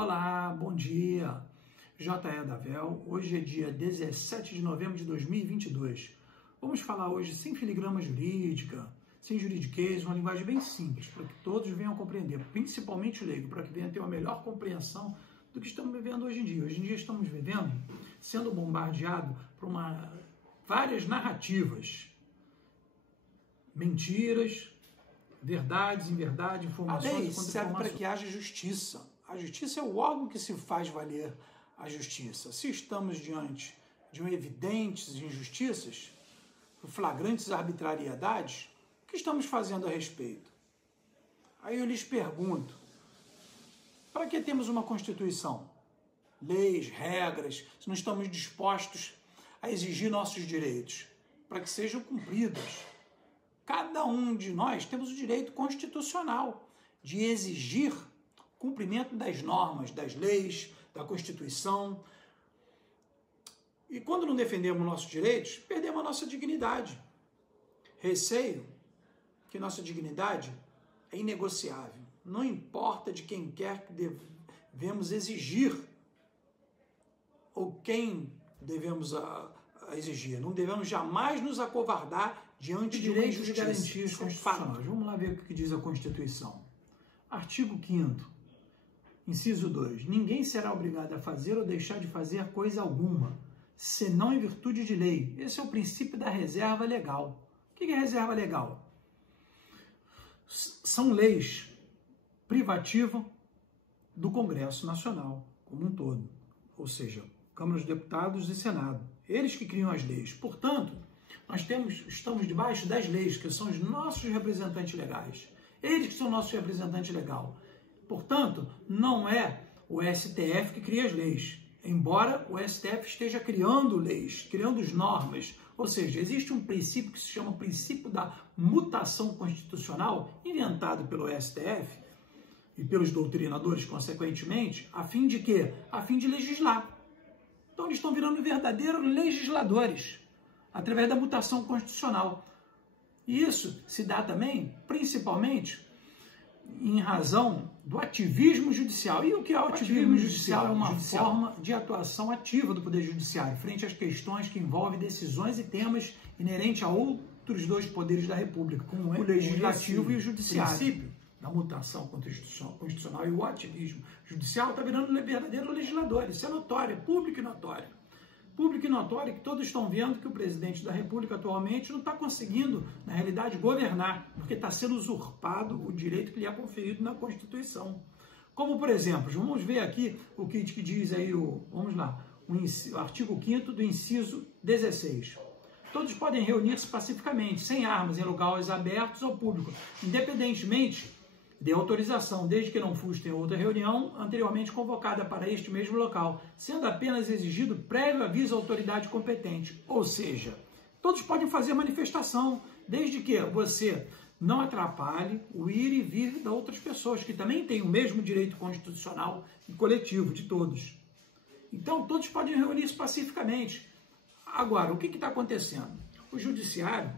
Olá, bom dia. J.E. Davel, hoje é dia 17 de novembro de 2022. Vamos falar hoje sem filigrama jurídica, sem juridiquês, uma linguagem bem simples, para que todos venham compreender, principalmente o leigo, para que venham ter uma melhor compreensão do que estamos vivendo hoje em dia. Hoje em dia estamos vivendo, sendo bombardeado por várias narrativas, mentiras, verdades, inverdade, informações. A lei serve para que haja justiça. A justiça é o órgão que se faz valer a justiça. Se estamos diante de evidentes injustiças, flagrantes arbitrariedades, o que estamos fazendo a respeito? Aí eu lhes pergunto, para que temos uma Constituição? Leis, regras, se não estamos dispostos a exigir nossos direitos, para que sejam cumpridos. Cada um de nós temos o direito constitucional de exigir cumprimento das normas, das leis, da Constituição. E quando não defendemos nossos direitos, perdemos a nossa dignidade. Receio que nossa dignidade é inegociável. Não importa de quem quer que devemos exigir ou quem devemos exigir. Não devemos jamais nos acovardar diante de direitos e garantias constitucionais. Vamos lá ver o que diz a Constituição. Artigo 5º, inciso 2. Ninguém será obrigado a fazer ou deixar de fazer coisa alguma, senão em virtude de lei. Esse é o princípio da reserva legal. O que é reserva legal? São leis privativas do Congresso Nacional como um todo, ou seja, Câmara dos Deputados e Senado. Eles que criam as leis. Portanto, nós estamos debaixo das leis, que são os nossos representantes legais. Eles que são nossos representantes legais. Portanto, não é o STF que cria as leis. Embora o STF esteja criando leis, criando normas. Ou seja, existe um princípio que se chama princípio da mutação constitucional, inventado pelo STF e pelos doutrinadores, consequentemente, a fim de quê? A fim de legislar. Então, eles estão virando verdadeiros legisladores, através da mutação constitucional. E isso se dá também, principalmente, em razão do ativismo judicial. E o que é o ativismo judicial? É uma forma de atuação ativa do Poder Judiciário, frente às questões que envolvem decisões e temas inerentes a outros dois poderes da República, como o Legislativo e o Judiciário. O princípio da mutação constitucional e o ativismo judicial está virando verdadeiro legislador. Isso é notório, é público e notório. Público e notório que todos estão vendo que o presidente da República atualmente não está conseguindo, na realidade, governar, porque está sendo usurpado o direito que lhe é conferido na Constituição. Como, por exemplo, vamos ver aqui o que diz aí o artigo 5º do inciso 16. Todos podem reunir-se pacificamente, sem armas, em lugares abertos ao público, independentemente de autorização, desde que não fustem outra reunião anteriormente convocada para este mesmo local, sendo apenas exigido prévio aviso à autoridade competente. Ou seja, todos podem fazer manifestação, desde que você não atrapalhe o ir e vir de outras pessoas, que também têm o mesmo direito constitucional e coletivo de todos. Então, todos podem reunir-se pacificamente. Agora, o que está acontecendo? O Judiciário,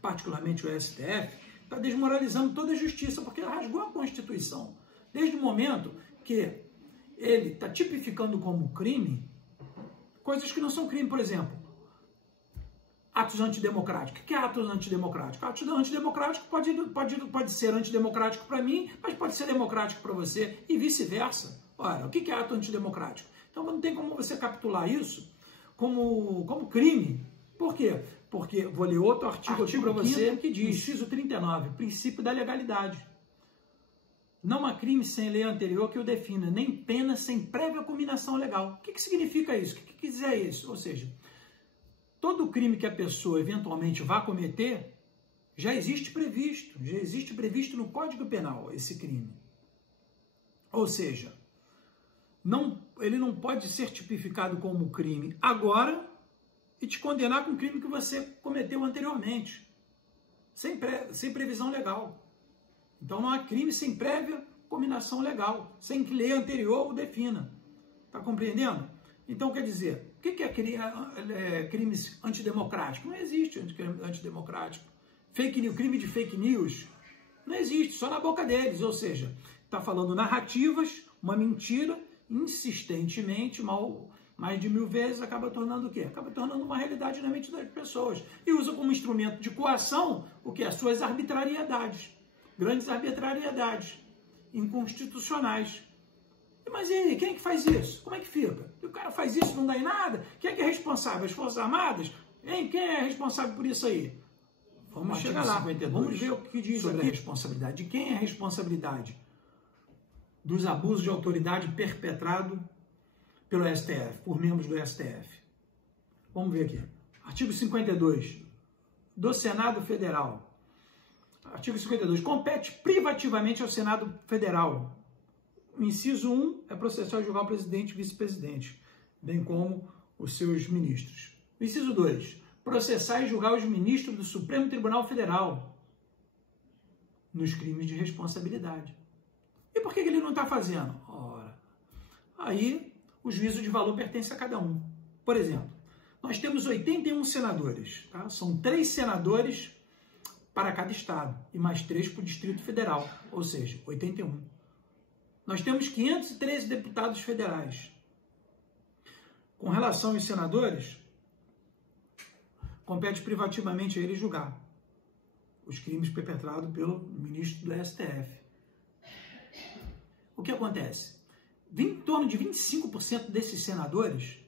particularmente o STF, está desmoralizando toda a justiça, porque ele rasgou a Constituição. Desde o momento que ele está tipificando como crime coisas que não são crime, por exemplo, atos antidemocráticos. O que é ato antidemocrático? Ato antidemocrático pode ser antidemocrático para mim, mas pode ser democrático para você e vice-versa. Ora, o que é ato antidemocrático? Então não tem como você capitular isso como crime. Por quê? Porque vou ler outro artigo aqui para você que diz, inciso 39, princípio da legalidade. Não há crime sem lei anterior que o defina, nem pena sem prévia cominação legal. O que significa isso? O que quer dizer isso? Ou seja, todo crime que a pessoa eventualmente vá cometer, já existe previsto no Código Penal esse crime. Ou seja, ele não pode ser tipificado como crime agora e te condenar com um crime que você cometeu anteriormente, sem previsão legal. Então não há crime sem prévia cominação legal, sem que lei anterior o defina. Está compreendendo? Então, quer dizer, o que é crimes antidemocráticos? Não existe antidemocrático. Crime de fake news não existe, só na boca deles. Ou seja, está falando narrativas, uma mentira, insistentemente, mais de 1000 vezes, acaba tornando o quê? Acaba tornando uma realidade na mente das pessoas. E usa como instrumento de coação o que? As suas arbitrariedades. Grandes arbitrariedades inconstitucionais. Mas e aí, quem é que faz isso? Como é que fica? E o cara faz isso, não dá em nada? Quem é que é responsável? As Forças Armadas? Quem é responsável por isso aí? Vamos chegar lá. 52, vamos ver o que diz sobre aqui. A responsabilidade. De quem é a responsabilidade? Dos abusos de autoridade perpetrado pelo STF, por membros do STF. Vamos ver aqui. Artigo 52 do Senado Federal. Artigo 52. Compete privativamente ao Senado Federal. O inciso 1 é processar e julgar o presidente e vice-presidente, bem como os seus ministros. O inciso 2. Processar e julgar os ministros do Supremo Tribunal Federal nos crimes de responsabilidade. E por que ele não está fazendo? Ora, aí o juízo de valor pertence a cada um. Por exemplo, nós temos 81 senadores, tá? São 3 senadores para cada estado e mais 3 para o Distrito Federal, ou seja, 81. Nós temos 513 deputados federais. Com relação aos senadores, compete privativamente a eles julgar os crimes perpetrados pelo ministro do STF. O que acontece? Em torno de 25% desses senadores,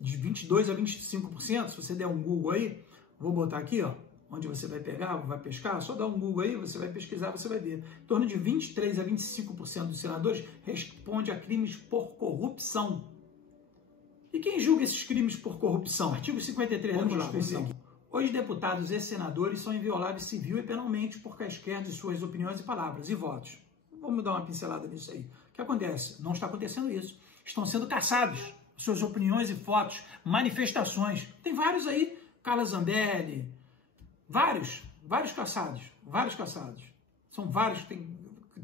de 22% a 25%, se você der um Google aí, vou botar aqui, ó, onde você vai pegar, vai pescar, só dá um Google aí, você vai pesquisar, você vai ver. Em torno de 23% a 25% dos senadores responde a crimes por corrupção. E quem julga esses crimes por corrupção? Artigo 53 da Constituição. Os deputados e senadores são invioláveis civil e penalmente por quaisquer de suas opiniões e palavras e votos. Vamos dar uma pincelada nisso aí. O que acontece? Não está acontecendo isso. Estão sendo caçados suas opiniões e fotos, manifestações. Tem vários aí, Carla Zambelli, vários caçados. São vários que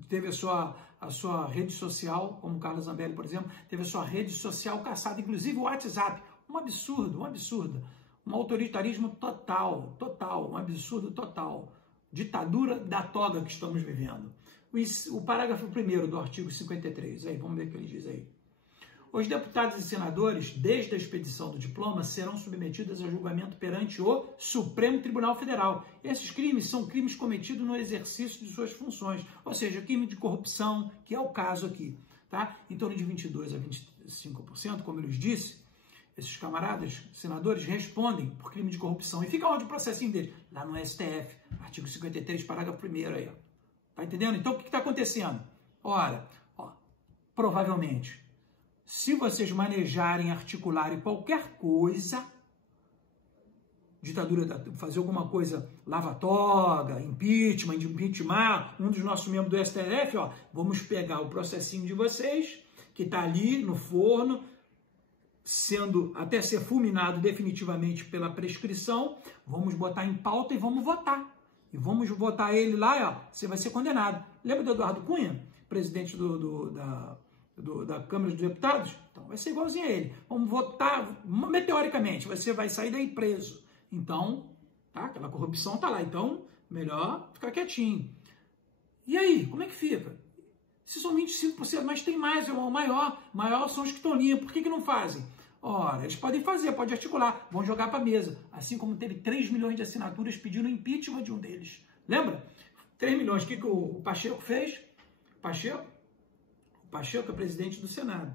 teve a sua rede social, como Carla Zambelli, por exemplo, teve a sua rede social caçada, inclusive o WhatsApp. Um absurdo. Um autoritarismo total, um absurdo total. Ditadura da toga que estamos vivendo. O parágrafo 1º do artigo 53, aí, vamos ver o que ele diz aí. Os deputados e senadores, desde a expedição do diploma, serão submetidos a julgamento perante o Supremo Tribunal Federal. Esses crimes são crimes cometidos no exercício de suas funções, ou seja, crime de corrupção, que é o caso aqui, tá? Em torno de 22% a 25%, como eu lhes disse, esses camaradas, senadores, respondem por crime de corrupção. E fica onde o processinho deles? Lá no STF, artigo 53, parágrafo 1º aí, ó. Tá entendendo? Então, o que está acontecendo? Ora, provavelmente, se vocês manejarem, articularem qualquer coisa, ditadura, fazer alguma coisa, lava-toga, impeachment, um dos nossos membros do STF, ó, vamos pegar o processinho de vocês, que está ali no forno, sendo até ser fulminado definitivamente pela prescrição, vamos botar em pauta e vamos votar. E vamos votar ele lá, ó, você vai ser condenado. Lembra do Eduardo Cunha, presidente da Câmara dos Deputados? Então vai ser igualzinho a ele. Vamos votar meteoricamente, você vai sair daí preso. Então, tá? Aquela corrupção tá lá. Então, melhor ficar quietinho. E aí, como é que fica? Se são 25%, mas tem mais, é o maior são os que estão limpos. Por que não fazem? Ora, eles podem fazer, podem articular, vão jogar para a mesa. Assim como teve 3 milhões de assinaturas pedindo impeachment de um deles. Lembra? 3 milhões. O que o Pacheco fez? O Pacheco é presidente do Senado.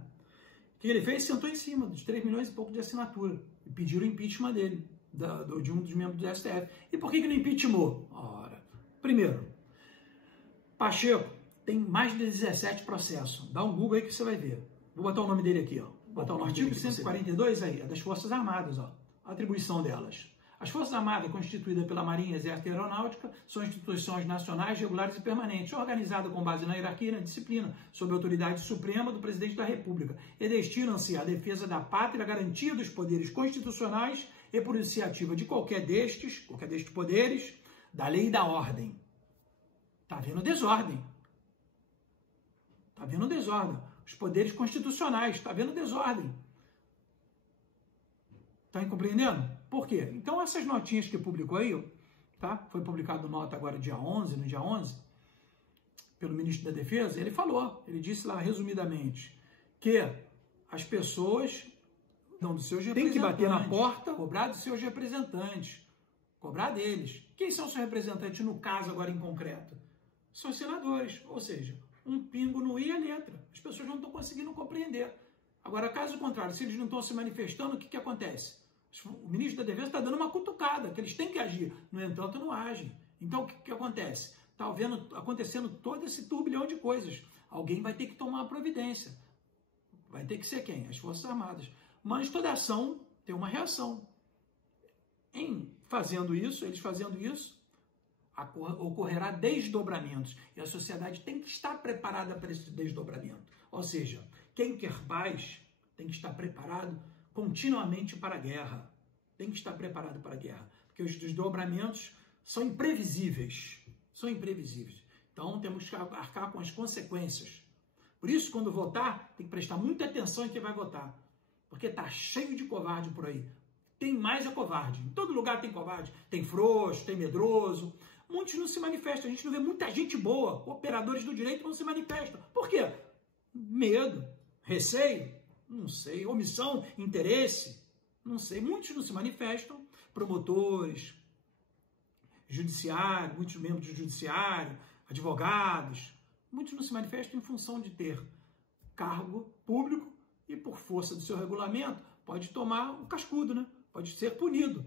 O que ele fez? Sentou em cima dos 3 milhões e pouco de assinatura. E pediram o impeachment dele, de um dos membros do STF. E por que não impeachmentou? Ora, primeiro, Pacheco tem mais de 17 processos. Dá um Google aí que você vai ver. Vou botar o nome dele aqui, ó. Botar o artigo 142 aí, é das Forças Armadas, ó. A atribuição delas. As Forças Armadas, constituídas pela Marinha, Exército e Aeronáutica, são instituições nacionais, regulares e permanentes, organizadas com base na hierarquia e na disciplina, sob a autoridade suprema do Presidente da República, e destinam-se à defesa da pátria, à garantia dos poderes constitucionais e por iniciativa de qualquer destes poderes, da lei e da ordem. Tá havendo desordem. Tá havendo desordem. Os poderes constitucionais, está havendo desordem. Está compreendendo? Por quê? Então, essas notinhas que publicou aí, tá? Foi publicado nota agora no dia 11, pelo ministro da Defesa, ele disse lá resumidamente que as pessoas não, dos seus representantes, tem que bater na porta, cobrar dos seus representantes, cobrar deles. Quem são os seus representantes no caso agora em concreto? São os senadores, ou seja, um pingo no i a letra. As pessoas não estão conseguindo compreender. Agora, caso contrário, se eles não estão se manifestando, o que acontece? O ministro da Defesa está dando uma cutucada, que eles têm que agir. No entanto, não agem. Então, o que acontece? Está acontecendo todo esse turbilhão de coisas. Alguém vai ter que tomar uma providência. Vai ter que ser quem? As Forças Armadas. Mas toda ação tem uma reação. Eles fazendo isso, ocorrerá desdobramentos. E a sociedade tem que estar preparada para esse desdobramento. Ou seja, quem quer paz tem que estar preparado continuamente para a guerra. Tem que estar preparado para a guerra. Porque os desdobramentos são imprevisíveis. Então, temos que arcar com as consequências. Por isso, quando votar, tem que prestar muita atenção em quem vai votar. Porque está cheio de covarde por aí. Tem mais covarde. Em todo lugar tem covarde. Tem frouxo, tem medroso. Muitos não se manifestam. A gente não vê muita gente boa. Operadores do direito não se manifestam. Por quê? Medo, receio, não sei. Omissão, interesse, não sei. Muitos não se manifestam. Promotores, judiciário, muitos membros do judiciário, advogados. Muitos não se manifestam em função de ter cargo público e, por força do seu regulamento, pode tomar um cascudo, né? Pode ser punido.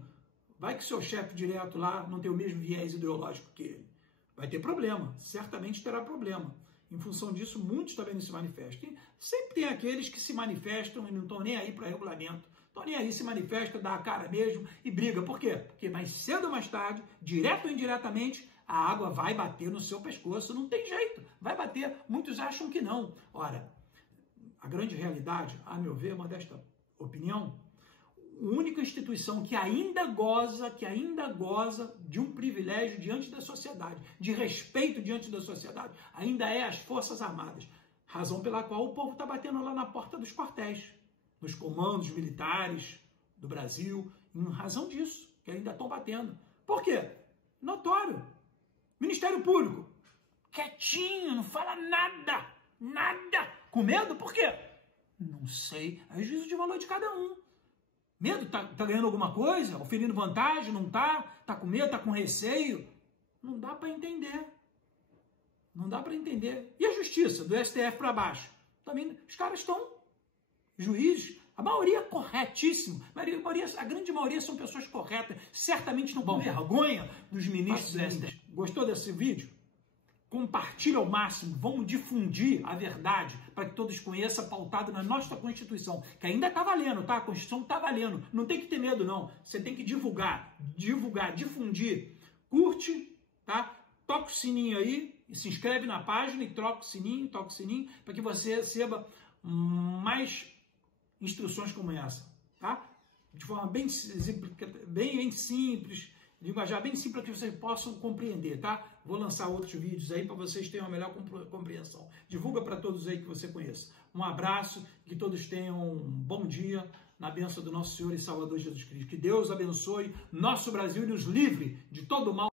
Vai que seu chefe direto lá não tem o mesmo viés ideológico que ele. Vai ter problema, certamente terá problema. Em função disso, muitos também não se manifestam. E sempre tem aqueles que se manifestam e não estão nem aí para regulamento. Estão nem aí, se manifestam, dá a cara mesmo e briga. Por quê? Porque mais cedo ou mais tarde, direto ou indiretamente, a água vai bater no seu pescoço. Não tem jeito, vai bater. Muitos acham que não. Ora, a grande realidade, a meu ver, modesta opinião, a única instituição que ainda goza de um privilégio diante da sociedade, de respeito diante da sociedade, ainda é as Forças Armadas. Razão pela qual o povo está batendo lá na porta dos quartéis, dos comandos militares do Brasil, em razão disso, que ainda estão batendo. Por quê? Notório. Ministério Público, quietinho, não fala nada. Com medo? Por quê? Não sei. É o juízo de valor de cada um. Medo? Tá ganhando alguma coisa? Oferindo vantagem? Não tá? Tá com medo? Tá com receio? Não dá para entender. E a justiça, do STF para baixo? Também, os caras estão, juízes, a maioria corretíssimo. A grande maioria são pessoas corretas. Certamente não vão vergonha dos ministros do STF. Gostou desse vídeo? Compartilhe ao máximo, vamos difundir a verdade para que todos conheçam, pautado na nossa Constituição, que ainda está valendo, tá? A Constituição está valendo, não tem que ter medo não, você tem que divulgar, difundir, curte, tá? Toca o sininho aí, e se inscreve na página e toca o sininho, para que você receba mais instruções como essa, tá? De forma bem simples, linguajar bem simples para que vocês possam compreender, tá? Vou lançar outros vídeos aí para vocês terem uma melhor compreensão. Divulga para todos aí que você conheça. Um abraço, que todos tenham um bom dia na bênção do nosso Senhor e Salvador Jesus Cristo. Que Deus abençoe nosso Brasil e nos livre de todo o mal.